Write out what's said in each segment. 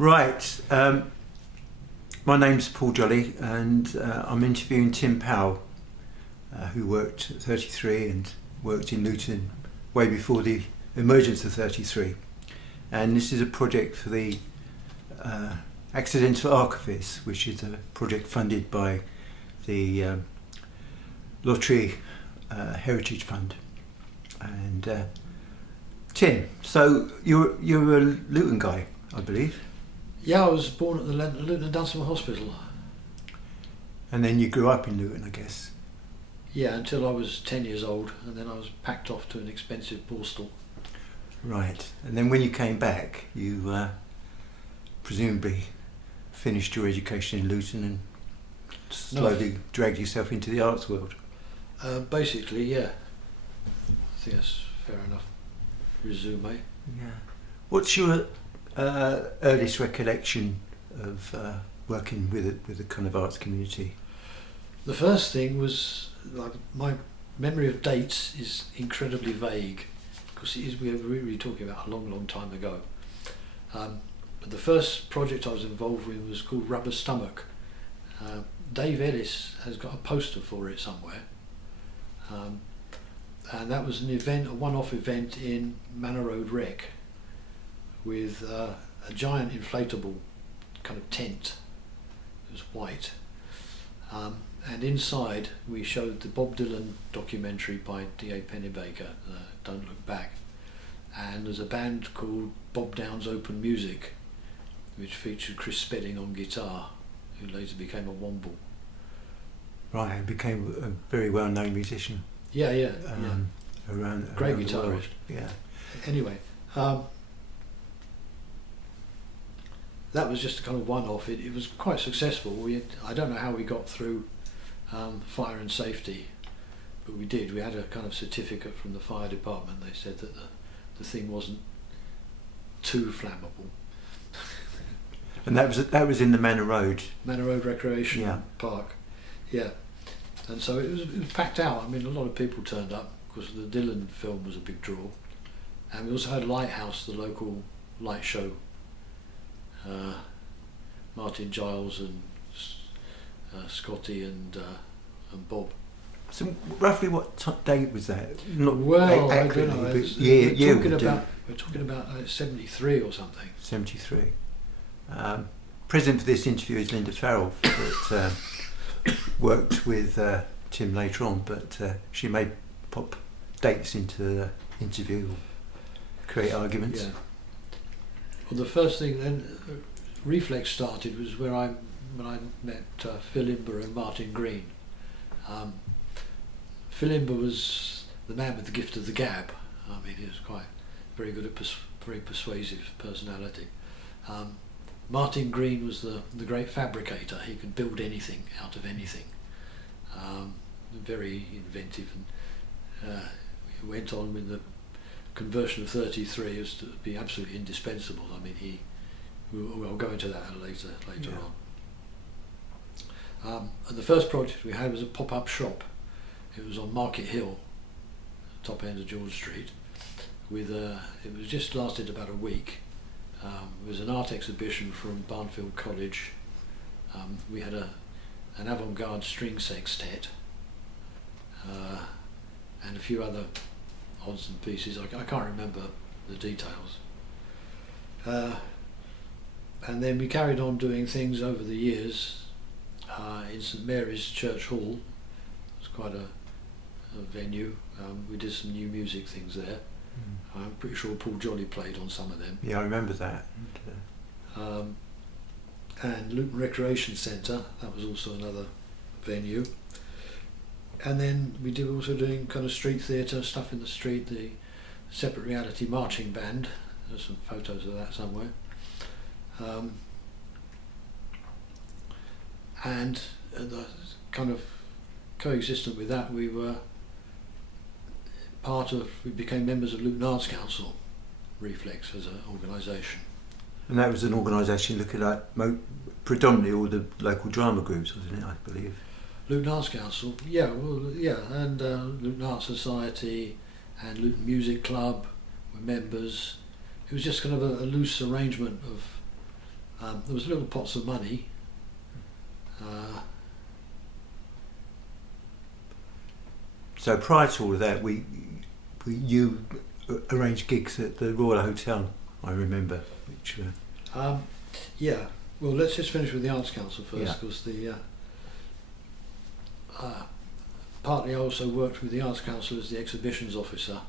Right. My name's Paul Jolly, and I'm interviewing Tim Powell, who worked at 33 and worked in Luton way before the emergence of 33. And this is a project for the Accidental Archivist, which is a project funded by the Lottery Heritage Fund. And Tim, so you're a Luton guy, I believe. Yeah, I was born at the Luton and Dunstable Hospital. And then you grew up in Luton, I guess. Yeah, until I was 10 years old, and then I was packed off to an expensive borstal. Right, and then when you came back, you presumably finished your education in Luton and slowly dragged yourself into the arts world. Basically, yeah. I think that's fair enough resume. Yeah. What's your earliest recollection of working with the kind of arts community? The first thing was, like, my memory of dates is incredibly vague, because we're really talking about a long time ago. But the first project I was involved with was called Rubber Stomach. Dave Ellis has got a poster for it somewhere. And that was an event, a one-off event in Manor Road Rec, with a giant inflatable kind of tent. It was white. And inside we showed the Bob Dylan documentary by D.A. Pennebaker, Don't Look Back. And there's a band called Bob Downs Open Music, which featured Chris Spedding on guitar, who later became a Womble. Right, and became a very well-known musician. Yeah. Around great the guitarist. world. Yeah. Anyway, that was just a kind of one-off. It was quite successful. I don't know how we got through fire and safety, but we did. We had a kind of certificate from the fire department. They said that the thing wasn't too flammable. And that was in the Manor Road Recreation Park. Yeah. And so it was packed out. I mean, a lot of people turned up because the Dylan film was a big draw. And we also had Lighthouse, the local light show. Martin Giles and Scotty and Bob. So roughly what date was that? Not well, accurately, I don't know. but year We're talking about 73 or something. 73. Present for this interview is Linda Farrell, that worked with Tim later on, but she may pop dates into the interview or create arguments. Yeah. Well, the first thing then, Refleks started was when I met Phil Imber and Martin Green. Phil Imber was the man with the gift of the gab. I mean, he was quite very good at very persuasive personality. Martin Green was the great fabricator. He could build anything out of anything. Very inventive, and he went on with the conversion of 33 as to be absolutely indispensable. I mean, we'll go into that later on. And the first project we had was a pop-up shop. It was on Market Hill, top end of George Street. It was just lasted about a week. It was an art exhibition from Barnfield College. We had an avant-garde string sextet and a few other odds and pieces. I can't remember the details. And then we carried on doing things over the years in St Mary's Church Hall. It was quite a venue. We did some new music things there. I'm pretty sure Paul Jolly played on some of them. Yeah, I remember that. And Luton Recreation Centre, that was also another venue. And then we did also doing kind of street theatre, stuff in the street, the Separate Reality Marching Band. There's some photos of that somewhere. And the kind of coexistent with that, we became members of Luton Arts Council, Refleks as an organisation. And that was an organisation looking at predominantly all the local drama groups, wasn't it, I believe? Luton Arts Council, and Luton Arts Society and Luton Music Club were members. It was just kind of a loose arrangement There was little pots of money. So prior to all of that, you arranged gigs at the Royal Hotel, I remember. Which Yeah. Well, let's just finish with the Arts Council first, Yeah. because partly I also worked with the Arts Council as the exhibitions officer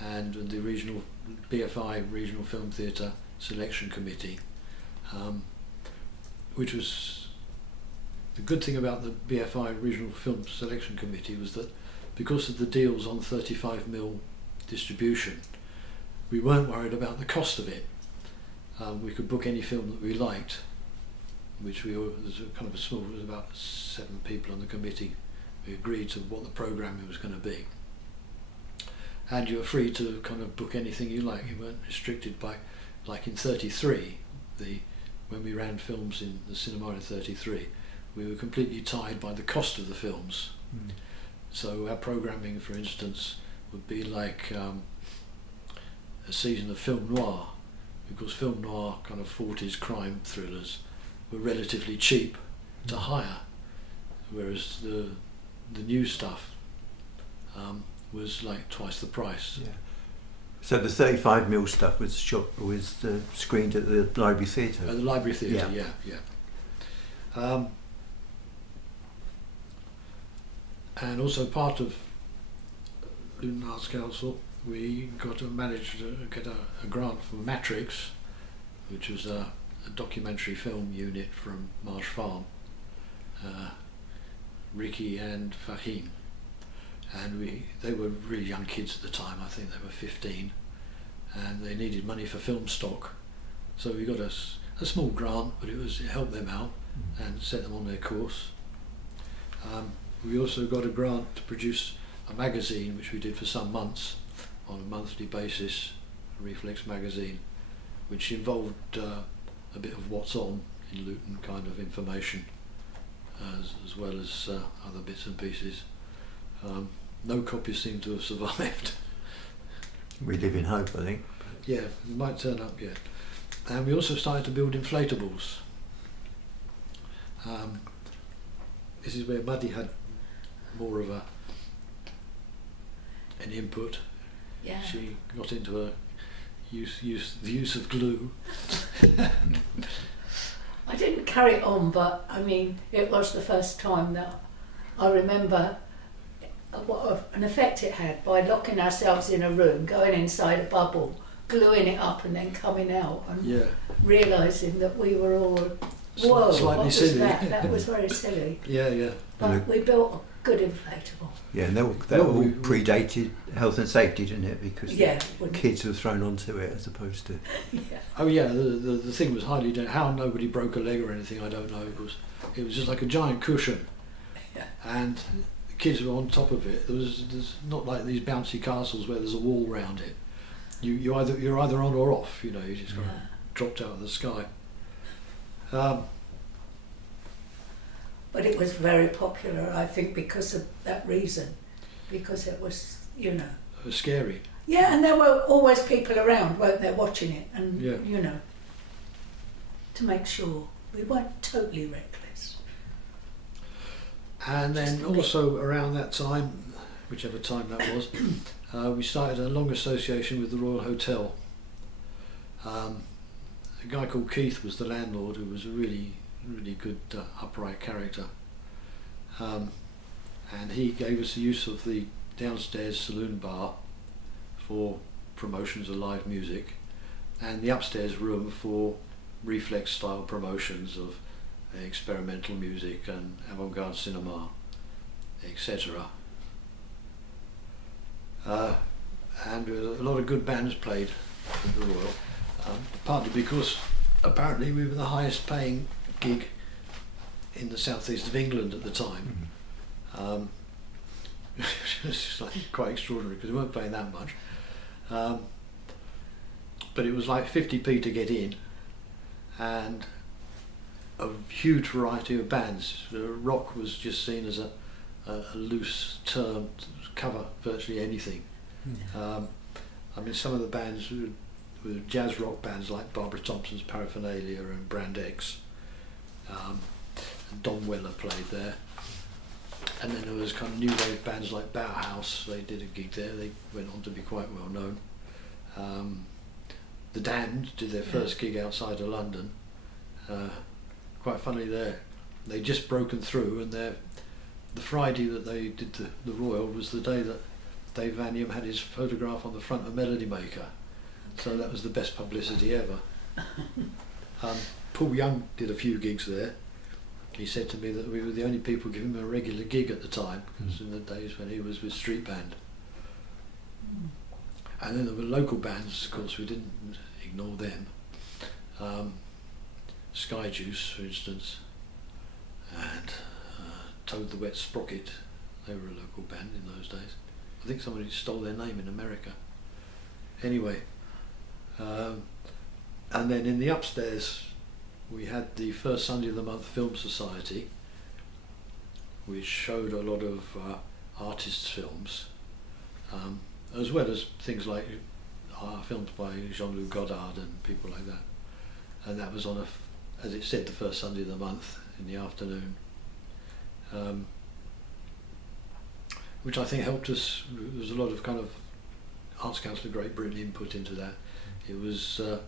and the regional BFI Regional Film Theatre Selection Committee, which was the good thing about the BFI Regional Film Selection Committee was that because of the deals on 35mm distribution, we weren't worried about the cost of it. We could book any film that we liked, which there was about 7 people on the committee. We agreed to what the programming was going to be. And you were free to kind of book anything you like. You weren't restricted by, like in 33, when we ran films in the cinema in 33, we were completely tied by the cost of the films. Mm. So our programming, for instance, would be like a season of film noir, because film noir kind of 40s crime thrillers were relatively cheap to hire, whereas the new stuff was like twice the price. Yeah. So the 35mm stuff was screened at the Library Theatre. At the Library Theatre, yeah. And also part of Luton Arts Council, we managed to get a grant from Matrix, which was a documentary film unit from Marsh Farm, Ricky and Fahim. And they were really young kids at the time. I think they were 15, and they needed money for film stock. So we got a small grant, but it helped them out and set them on their course. We also got a grant to produce a magazine, which we did for some months on a monthly basis, a Refleks magazine, which involved a bit of what's on in Luton kind of information, as well as other bits and pieces. No copies seem to have survived. We live in hope, I think. Yeah, it might turn up yet. And we also started to build inflatables. This is where Muddy had more of an input. Yeah. She got into the use of glue. I didn't carry it on, but I mean, it was the first time that I remember what an effect it had by locking ourselves in a room, going inside a bubble, gluing it up and then coming out and realising that we were all, whoa, Slightly what was silly. that? That was very silly. Yeah. But we built a good inflatable. Yeah, and that all predated health and safety, didn't it? Because kids were thrown onto it as opposed to... Yeah. Oh yeah, the thing was highly dangerous. How nobody broke a leg or anything, I don't know. It was just like a giant cushion, and the kids were on top of it. There's not like these bouncy castles where there's a wall around it. You're either on or off. You know, you just got dropped out of the sky. But it was very popular, I think, because of that reason, because it was, you know. It was scary. Yeah, and there were always people around, weren't there, watching it, and, you know, to make sure we weren't totally reckless. And then also around that time, whichever time that was, we started a long association with the Royal Hotel. A guy called Keith was the landlord, who was a really good upright character, and he gave us the use of the downstairs saloon bar for promotions of live music, and the upstairs room for Refleks style promotions of experimental music and avant-garde cinema, etc. And a lot of good bands played at the Royal, partly because apparently we were the highest paying gig in the southeast of England at the time. It's like quite extraordinary because we weren't paying that much, but it was like 50p to get in, and a huge variety of bands. Rock was just seen as a loose term to cover virtually anything. I mean, some of the bands with jazz rock bands like Barbara Thompson's Paraphernalia and Brand X. And Don Weller played there. And then there was kind of new wave bands like Bauhaus. They did a gig there. They went on to be quite well known. The Damned did their first gig outside of London. Quite funny there. They'd just broken through, and the Friday that they did the Royal was the day that Dave Vanium had his photograph on the front of Melody Maker. So that was the best publicity ever. Paul Young did a few gigs there. He said to me that we were the only people giving him a regular gig at the time, because in the days when he was with Street Band. And then there were local bands, of course, we didn't ignore them. Sky Juice, for instance, and Toad the Wet Sprocket. They were a local band in those days. I think somebody stole their name in America. Anyway, and then in the upstairs we had the first Sunday of the month Film Society, which showed a lot of artists' films, as well as things like films by Jean-Luc Godard and people like that. And that was on as it said, the first Sunday of the month in the afternoon, which I think helped us. There was a lot of kind of Arts Council of Great Britain input into that. It was, I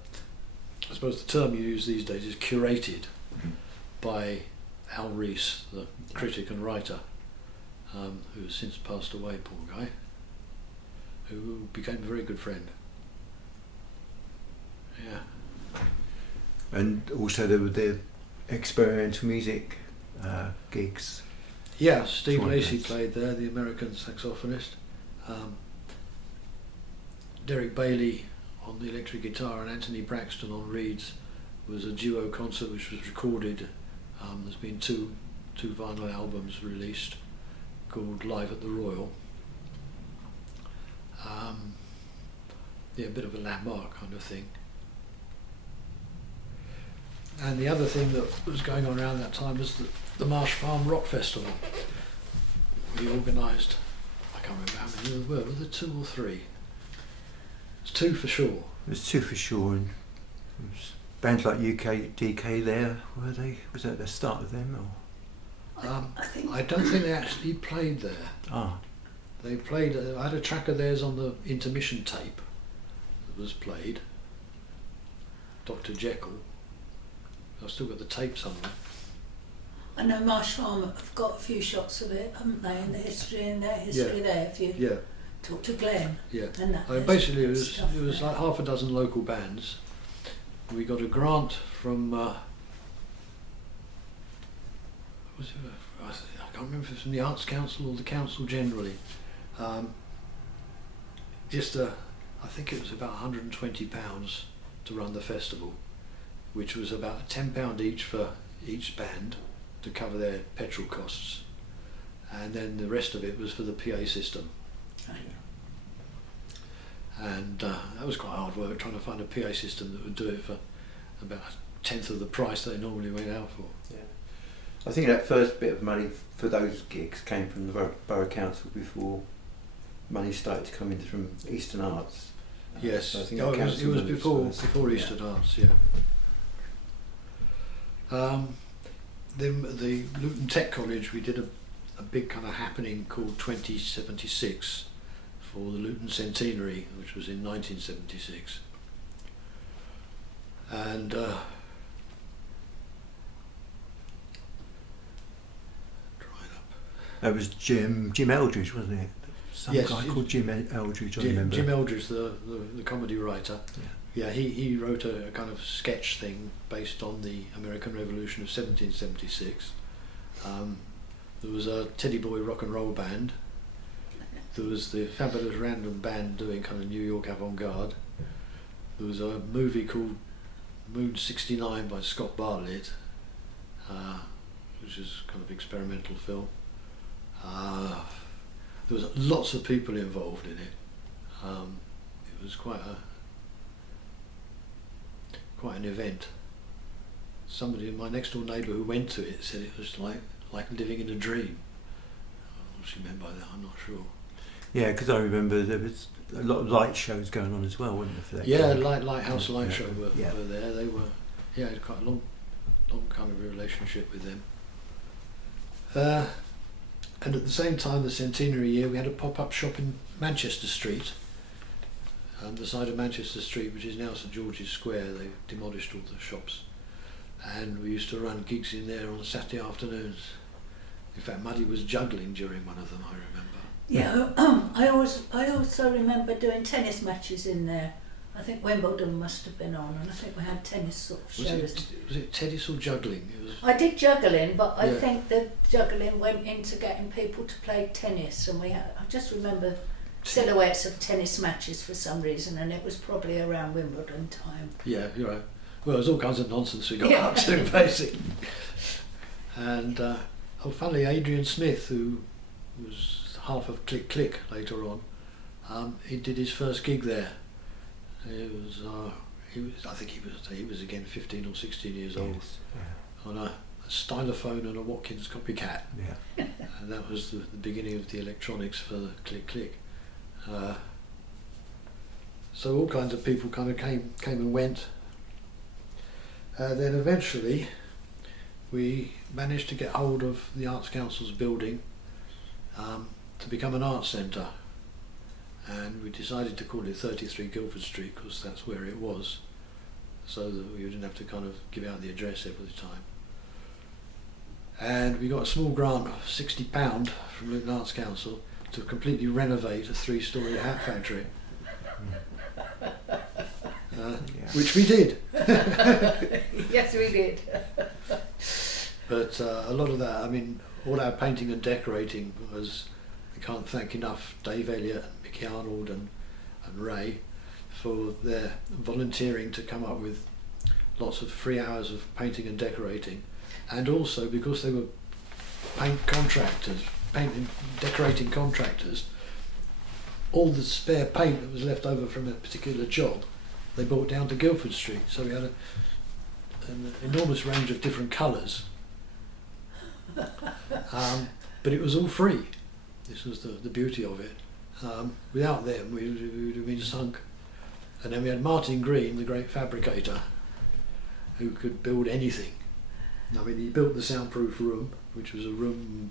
suppose the term you use these days is curated by Al Rees, the critic and writer, who has since passed away, poor guy, who became a very good friend. Yeah. And also there were the experimental music gigs. Yeah, Steve Joint Lacey bands. played there, the American saxophonist. Derek Bailey on the electric guitar and Anthony Braxton on reeds was a duo concert which was recorded. There's been two vinyl albums released called Live at the Royal. Yeah, a bit of a landmark kind of thing. And the other thing that was going on around that time was the Marsh Farm Rock Festival. We organised, I can't remember how many there were there 2 or 3? It's 2 for sure. There's 2 for sure, and there was bands like UK DK there, were they? Was that the start of them? Or? I don't think they actually played there. Ah, They played, I had a track of theirs on the intermission tape that was played. Dr. Jekyll. I've still got the tape somewhere. I know Marsh Farm have got a few shots of it, haven't they, in their history there, if you Yeah, talk to Glenn. yeah. And that, Basically, it there's was stuff like there. half a dozen local bands. We got a grant from, was it, I can't remember if it was from the Arts Council or the Council generally. I think it was about £120 to run the festival, which was about £10 each for each band to cover their petrol costs, and then the rest of it was for the PA system. And that was quite hard work, trying to find a PA system that would do it for about 1/10 of the price that it normally went out for. yeah. I think that first bit of money for those gigs came from the Borough Council before money started to come in from Eastern Arts. Yes, So I think it was council before was first. before Yeah. Eastern Arts, yeah. Then at the Luton Tech College we did a big kind of happening called 2076 for the Luton Centenary, which was in 1976. And drying up. That was Jim Eldridge, wasn't it? Some Yes, guy called Jim Eldridge, I Jim, remember. Jim Eldridge, the comedy writer. Yeah. Yeah, he wrote a kind of sketch thing based on the American Revolution of 1776. There was a Teddy Boy rock and roll band. There was the Fabulous Random Band doing kind of New York avant-garde. There was a movie called Moon 69 by Scott Bartlett, which is kind of experimental film. There was lots of people involved in it. It was quite an event. Somebody, my next door neighbour who went to it, said it was like living in a dream. What she meant by that, I'm not sure. Yeah, because I remember there was a lot of light shows going on as well, wasn't there? For that Yeah, gig? Lighthouse Light Yeah. Show were Yeah. there. They were, had quite a long kind of relationship with them. And at the same time, the centenary year, we had a pop-up shop in Manchester Street, on the side of Manchester Street, which is now St George's Square. They demolished all the shops, and we used to run gigs in there on Saturday afternoons. In fact, Muddy was juggling during one of them, I remember. Yeah, I also remember doing tennis matches in there. I think Wimbledon must have been on, and I think we had tennis sort of shows. Was it tennis or juggling? It was. I did juggling, but I Yeah. think the juggling went into getting people to play tennis, and I just remember silhouettes of tennis matches for some reason, and it was probably around Wimbledon time. Yeah, you're right. Well, there's all kinds of nonsense we got Yeah. up to, basically. And funnily, Adrian Smith, who was half of Click Click later on, he did his first gig there. I think he was again 15 or 16 years old, Yes, yeah. on a stylophone and a Watkins copycat, Yeah. and that was the beginning of the electronics for the Click Click. So all kinds of people kind of came and went. Then eventually we managed to get hold of the Arts Council's building to become an arts centre, and we decided to call it 33 Guildford Street because that's where it was, so that we didn't have to kind of give out the address every time. And we got a small grant of £60 from Luton Arts Council to completely renovate a 3-storey hat factory, which we did. Yes, we did. But a lot of that, I mean, all our painting and decorating was, I can't thank enough Dave Elliott, Mickey Arnold and Ray for their volunteering to come up with lots of free hours of painting and decorating, and also because they were paint and decorating contractors, all the spare paint that was left over from a particular job they brought down to Guildford Street, so we had an enormous range of different colours. But it was all free. This was the beauty of it. Without them, we would have been sunk. And then we had Martin Green, the great fabricator, who could build anything. I mean, he built the soundproof room, which was a room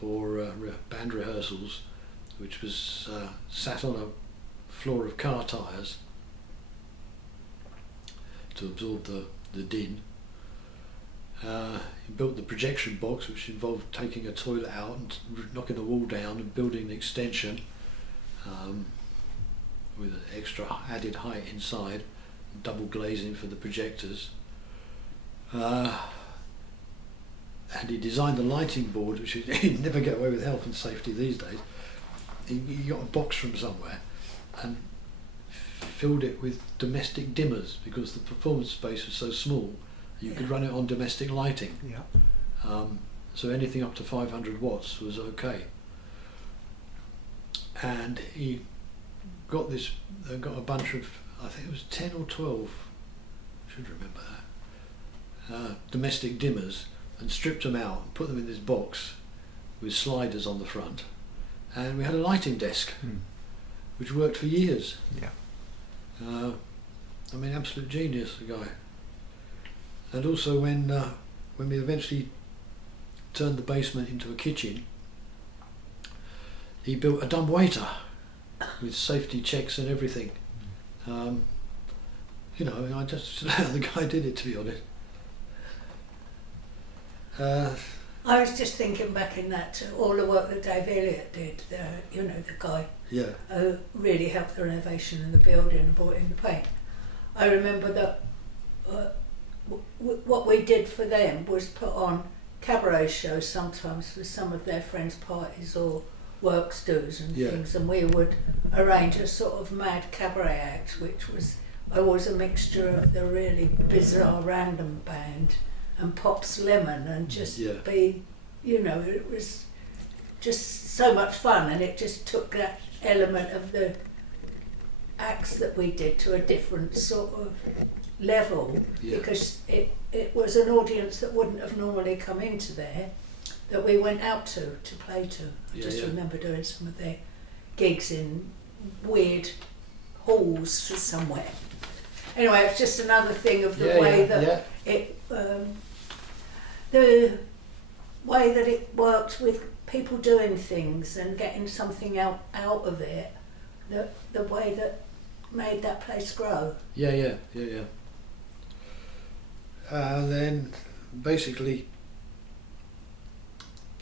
for band rehearsals, which was sat on a floor of car tyres to absorb the din. He built the projection box, which involved taking a toilet out and knocking the wall down and building an extension with an extra added height inside, double glazing for the projectors. And he designed the lighting board, which he'd never get away with health and safety these days. He got a box from somewhere and filled it with domestic dimmers because the performance space was so small. You could run it on domestic lighting. Yeah. So anything up to 500 watts was okay. And he got a bunch of, I think it was 10 or 12, I should remember that, domestic dimmers, and stripped them out and put them in this box with sliders on the front. And we had a lighting desk, which worked for years. Yeah. I mean, absolute genius, the guy. And also when we eventually turned the basement into a kitchen, he built a dumbwaiter with safety checks and everything. You know, I just don't know how the guy did it, to be honest. I was just thinking back in that to all the work that Dave Elliott did, the guy Yeah. who really helped the renovation of the building and brought in the paint. I remember that what we did for them was put on cabaret shows sometimes for some of their friends' parties or works do's and things, and we would arrange a sort of mad cabaret act, which was always a mixture of the really bizarre random band and Pop's Lemon, and just be, it was just so much fun, and it just took that element of the acts that we did to a different sort of level, because it was an audience that wouldn't have normally come into there, that we went out to play to. I just remember doing some of their gigs in weird halls somewhere. Anyway, it's just another thing of the way that the way that it worked with people doing things and getting something out of it, the way that made that place grow. Yeah. Then basically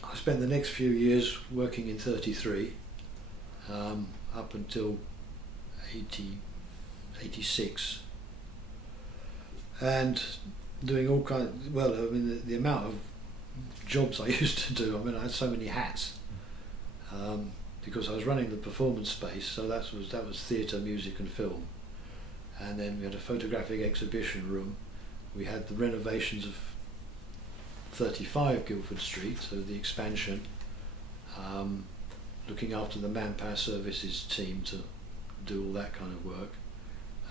I spent the next few years working in 33 up until 86, and doing all kinds. Well, I mean, the amount of jobs I used to do. I mean, I had so many hats because I was running the performance space. So that was theatre, music, and film. And then we had a photographic exhibition room. We had the renovations of 35 Guildford Street, so the expansion. Looking after the manpower services team to do all that kind of work.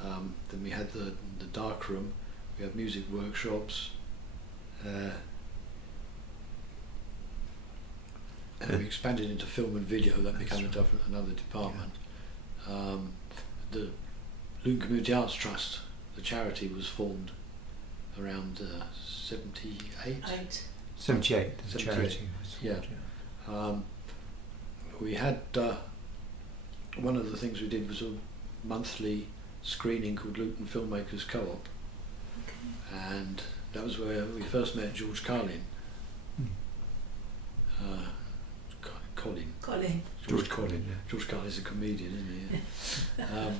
Then we had the dark room. We had music workshops. And we expanded into film and video. That became another department. The Luton Community Arts Trust, the charity, was formed around 78. 78, the charity. Yeah. We had one of the things we did was a monthly screening called Luton Filmmakers Co-op, and that was where we first met George Carlin. George Carlin. Yeah. George Carlin's a comedian, isn't he? Yeah.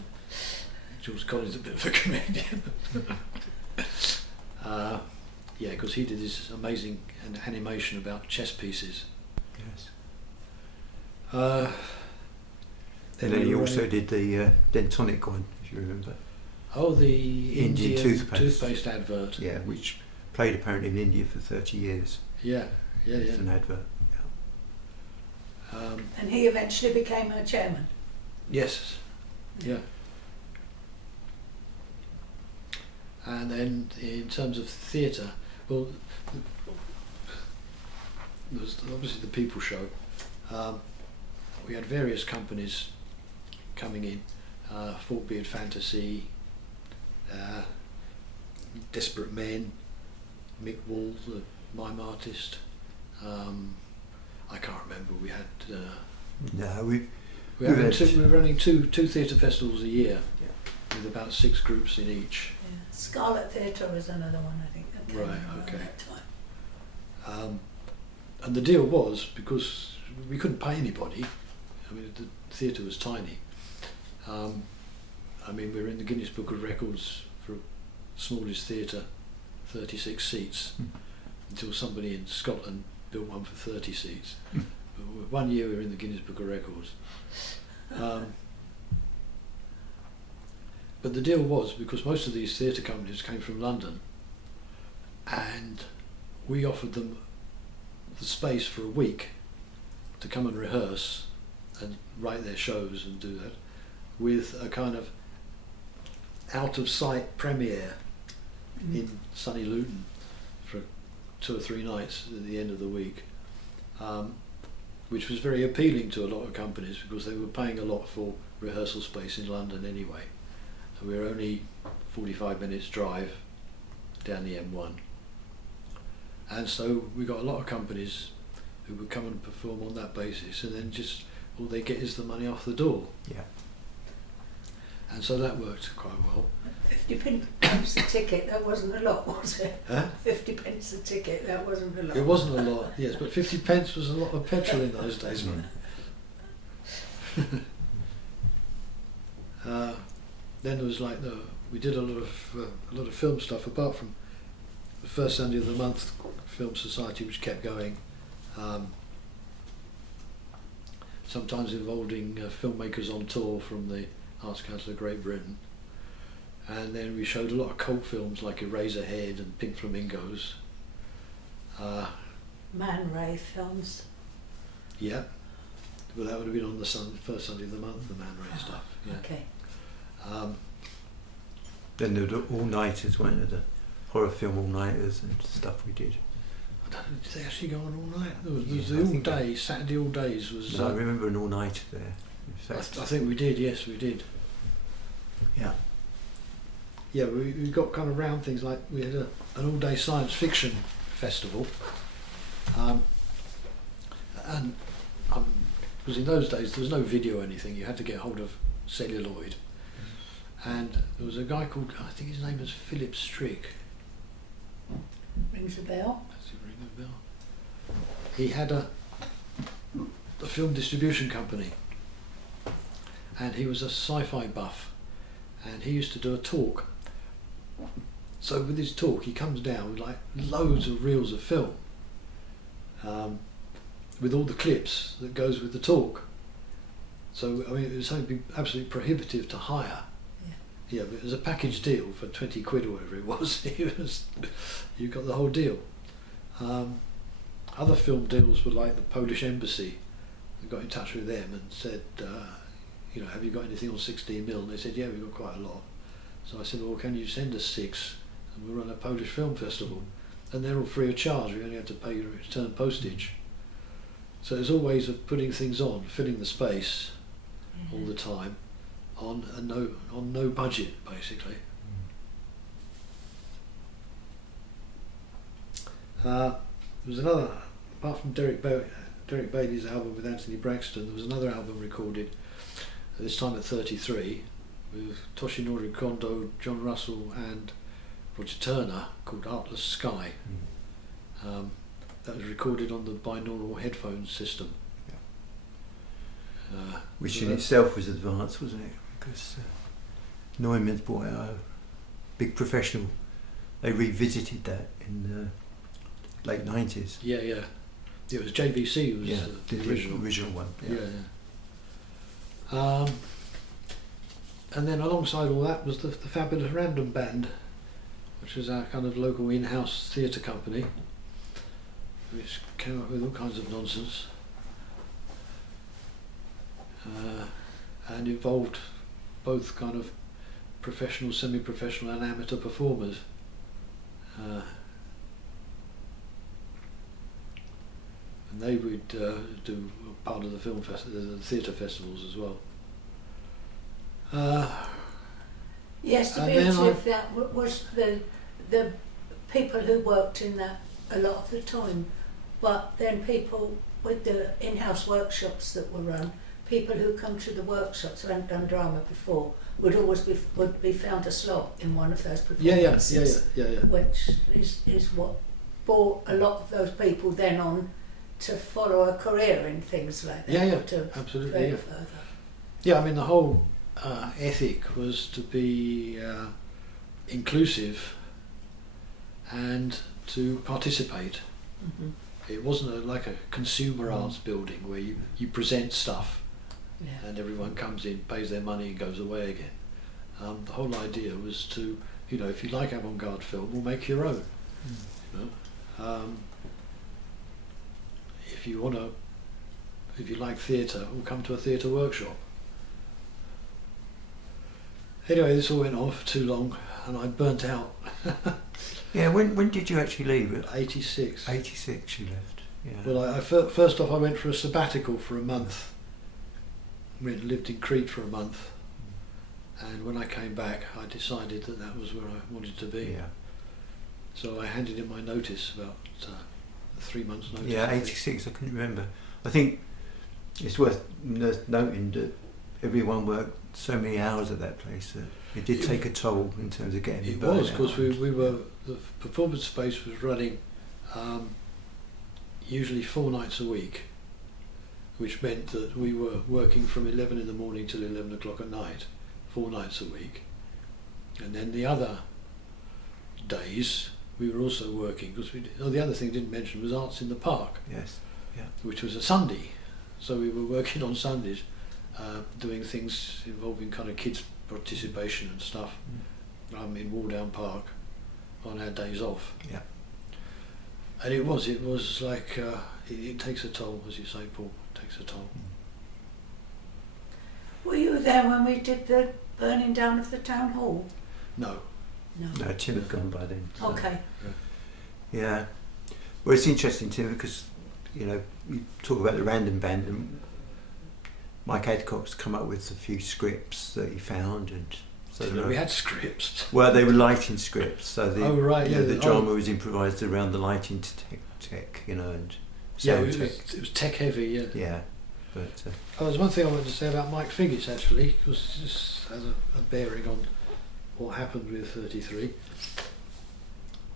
George Carlin's a bit of a comedian. Yeah, because he did this amazing animation about chess pieces. Yes. Then he also did the Dentonic one, if you remember. Oh, the Indian toothpaste advert. Yeah, which played apparently in India for 30 years. Yeah. It's an advert. And he eventually became her chairman. Yes. Yeah. And then in terms of theatre, well, there was obviously the People Show. We had various companies coming in, Fort Beard Fantasy, Desperate Men, Mick Wall, the mime artist. I can't remember. We had. We were running two theatre festivals a year, with about 6 groups in each. Yeah. Scarlet Theatre was another one, I think, that came Right. around Okay. that time. And the deal was, because we couldn't pay anybody. I mean, the theatre was tiny. I mean, we were in the Guinness Book of Records for smallest theatre, 36 seats, until somebody in Scotland built one for 30 seats. But 1 year we were in the Guinness Book of Records. But the deal was, because most of these theatre companies came from London, and we offered them the space for a week to come and rehearse and write their shows and do that, with a kind of out-of-sight premiere in sunny Luton for 2 or 3 nights at the end of the week, which was very appealing to a lot of companies because they were paying a lot for rehearsal space in London anyway. And we were only 45 minutes drive down the M1. And so we got a lot of companies who would come and perform on that basis, and then just all they get is the money off the door. Yeah. And so that worked quite well. 50 pence a ticket, that wasn't a lot, was it? Huh? 50 pence a ticket, that wasn't a lot. It wasn't a lot, yes, but 50 pence was a lot of petrol in those days, man. Then there was like we did a lot of film stuff, apart from the first Sunday of the month Film Society, which kept going. Sometimes involving filmmakers on tour from the Arts Council of Great Britain. And then we showed a lot of cult films like Eraserhead and Pink Flamingos. Man Ray films. Yeah. Well, that would have been on the first Sunday of the month, the Man Ray stuff. Yeah. Okay. Then there were all-nighters, weren't there? The horror film all-nighters and stuff we did. I don't know, did they actually go on all night? There was Yeah, the I all think day, Saturday all days was... No, I remember an all-nighter there. effects. I think we did. Yes, we did. Yeah. Yeah, we got kind of round things like we had an all-day science fiction festival, and because in those days there was no video or anything, you had to get hold of celluloid, and there was a guy called, I think his name was Philip Strick. Rings a bell. Does it ring a bell? He had a film distribution company, and he was a sci-fi buff, and he used to do a talk. So with his talk, he comes down with like loads of reels of film, with all the clips that goes with the talk. So I mean, it was something absolutely prohibitive to hire. Yeah, but it was a package deal for 20 quid or whatever it was. You got the whole deal. Other film deals were like the Polish embassy. I got in touch with them and said, have you got anything on 16mm? And they said, yeah, we've got quite a lot. So I said, well, can you send us 6? And we'll run a Polish film festival. And they're all free of charge. We only have to pay your return postage. So there's all ways of putting things on, filling the space all the time, on no budget, basically. There was another, apart from Derek Bailey's album with Anthony Braxton, there was another album recorded, this time at 33, with Toshinori Kondo, John Russell and Roger Turner, called Artless Sky. That was recorded on the binaural headphone system. Which in itself was advanced, wasn't it? Because Neumann's brought out a big professional. They revisited that in the late 90s. Yeah. It was JVC was the original one. Yeah. And then alongside all that was the Fabulous Random Band, which is our kind of local in-house theatre company, which came up with all kinds of nonsense. And involved both kind of professional, semi-professional and amateur performers. And they would do part of the the theatre festivals as well. Yes, the beauty of that was the people who worked in that a lot of the time, but then people with the in-house workshops that were run, people who come to the workshops who hadn't done drama before would be found a slot in one of those performances. Yeah. Which is what brought a lot of those people then on to follow a career in things like that. To absolutely. further. Yeah, I mean the whole ethic was to be inclusive and to participate. Mm-hmm. It wasn't like a consumer arts building where you present stuff and everyone comes in, pays their money and goes away again. The whole idea was to, if you like avant-garde film, we'll make your own. If you like theatre, we'll come to a theatre workshop. Anyway, this all went on for too long and I burnt out. Yeah, when did you actually leave? 86. 86 you left. Yeah. Well, first off I went for a sabbatical for a month. Lived in Crete for a month, and when I came back I decided that was where I wanted to be. Yeah. So I handed in my notice, about 3 months notice. Yeah, 86, I couldn't remember. I think it's worth noting that everyone worked so many hours at that place that it did take a toll in terms of getting it was, because we were, the performance space was running usually 4 nights a week, which meant that we were working from 11 in the morning till 11 o'clock at night, 4 nights a week. And then the other days we were also working, because the other thing I didn't mention was Arts in the Park. Yes. Yeah. Which was a Sunday. So we were working on Sundays, doing things involving kind of kids' participation and stuff in Waldown Park on our days off. Yeah. And it was like, it takes a toll, as you say, Paul, it takes a toll. Were you there when we did the burning down of the town hall? No. No, Tim had gone by then. So. Okay. Yeah. Well, it's interesting, Tim, because, you talk about the random band, and Mike Adcock's come up with a few scripts that he found, and so Didn't know we had scripts. well, they were lighting scripts, so the the Oh. drama was improvised around the lighting tech, you know, and Yeah, sound it was tech heavy. Yeah. yeah, but Oh, there's one thing I wanted to say about Mike Figgis actually, because this has a bearing on what happened with 33.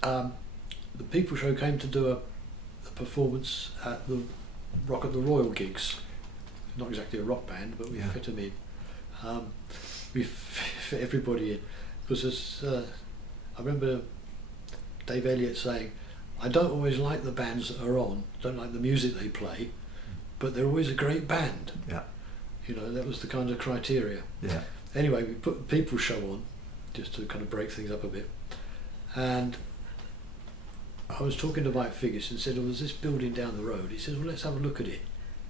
The People Show came to do a performance at the Rock at the Royal gigs. Not exactly a rock band, but we fit them in. We fit everybody in. Because I remember Dave Elliott saying, I don't always like the bands that are on, don't like the music they play, but they're always a great band. yeah, You know, that was the kind of criteria. yeah, Anyway, we put the People Show on, just to kind of break things up a bit. And I was talking to Mike Figgis and said, well, there's this building down the road. He said, well, let's have a look at it.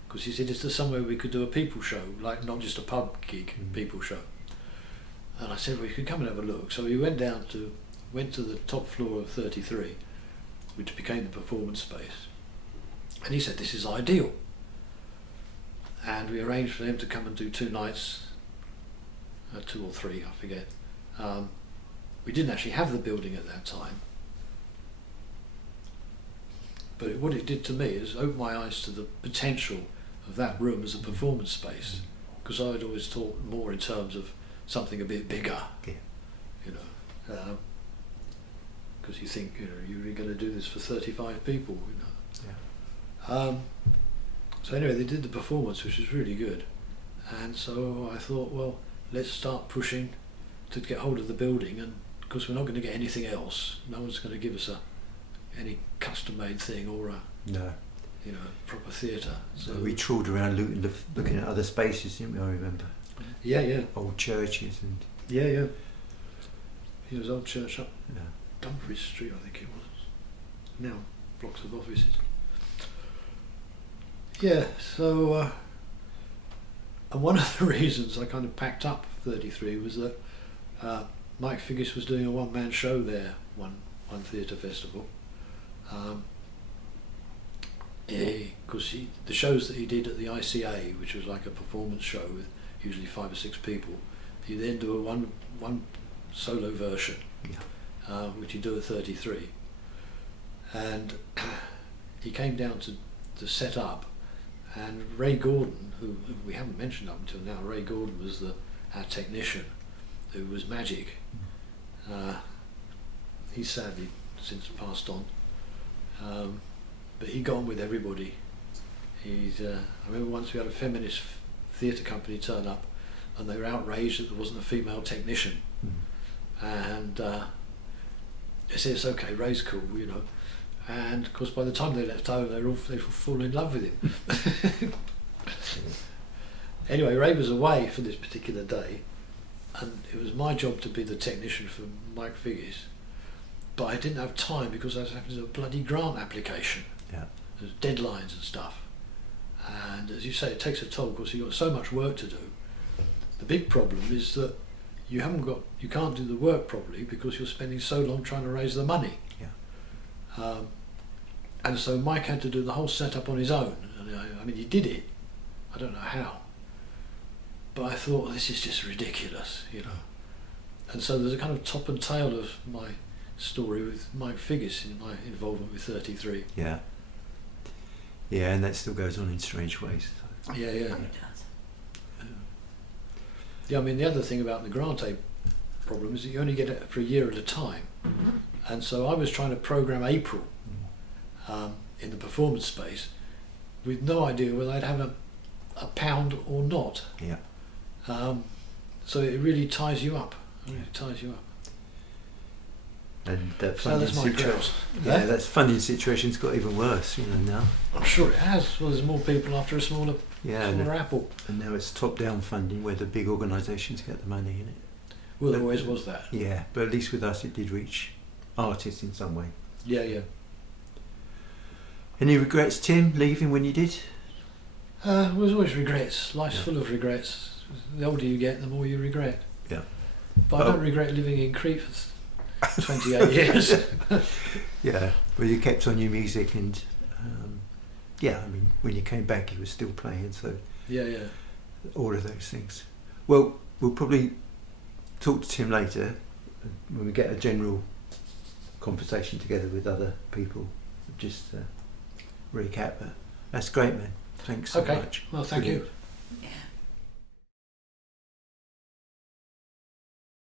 Because he said, is there somewhere we could do a people show, like not just a pub gig, people show? And I said, well, you can come and have a look. So we went to the top floor of 33, which became the performance space. And he said, this is ideal. And we arranged for them to come and do 2 nights, 2 or 3, I forget. We didn't actually have the building at that time. But what it did to me is open my eyes to the potential of that room as a performance space, because I had always thought more in terms of something a bit bigger, yeah. you know, because you think, you know, you're going to do this for 35 people, you know. Yeah. So anyway, they did the performance, which was really good, and so I thought, well, let's start pushing to get hold of the building, and because we're not going to get anything else, no one's going to give us any custom-made thing or a, No. you know, proper theatre. So we trawled around looking at other spaces, didn't we? I remember. Yeah. Old churches and Yeah. It was old church up yeah. Dumfries Street, I think it was. Now blocks of offices. Yeah. So, and one of the reasons I kind of packed up 33 was that Mike Figgis was doing a one-man show there, one theatre festival. Because the shows that he did at the ICA, which was like a performance show with usually 5 or 6 people, he then do a one solo version, which he do at 33. And he came down to set up, and Ray Gordon, who we haven't mentioned up until now, Ray Gordon was our technician, who was magic. He's sadly since passed on. But he got on with everybody. I remember once we had a feminist theatre company turn up, and they were outraged that there wasn't a female technician. And they said, it's okay, Ray's cool, you know. And of course, by the time they left home, they were fall in love with him. Anyway, Ray was away for this particular day, and it was my job to be the technician for Mike Figgis. But I didn't have time because I was having to do a bloody grant application. Yeah. There's deadlines and stuff. And as you say, it takes a toll because you've got so much work to do. The big problem is that you can't do the work properly because you're spending so long trying to raise the money. Yeah. And so Mike had to do the whole setup on his own. And I mean, he did it. I don't know how. But I thought, well, this is just ridiculous, you know. And so there's a kind of top and tail of my story with Mike Figgis in my involvement with 33. Yeah. Yeah, and that still goes on in strange ways. Yeah. It does. Yeah, I mean, the other thing about the grant aid problem is that you only get it for a year at a time. And so I was trying to program April in the performance space with no idea whether I'd have a pound or not. Yeah. So it really ties you up. It ties you up. And that So funding that's my situation, girls. yeah, that funding situation's got even worse, you know, now. I'm sure it has. Well, there's more people after a smaller Yeah, apple. and now it's top-down funding where the big organisations get the money in it. Well, there always was that. Yeah, but at least with us it did reach artists in some way. Yeah. Any regrets, Tim, leaving when you did? There's always regrets. Life's Yeah. full of regrets. The older you get, the more you regret. Yeah. But I don't regret living in Crete for 28 years. Yeah, well, you kept on your music, and I mean, when you came back, you were still playing. So, Yeah. all of those things. Well, we'll probably talk to Tim later when we get a general conversation together with other people. Just recap, but that's great, man. Thanks so much. Well, thank Brilliant. you.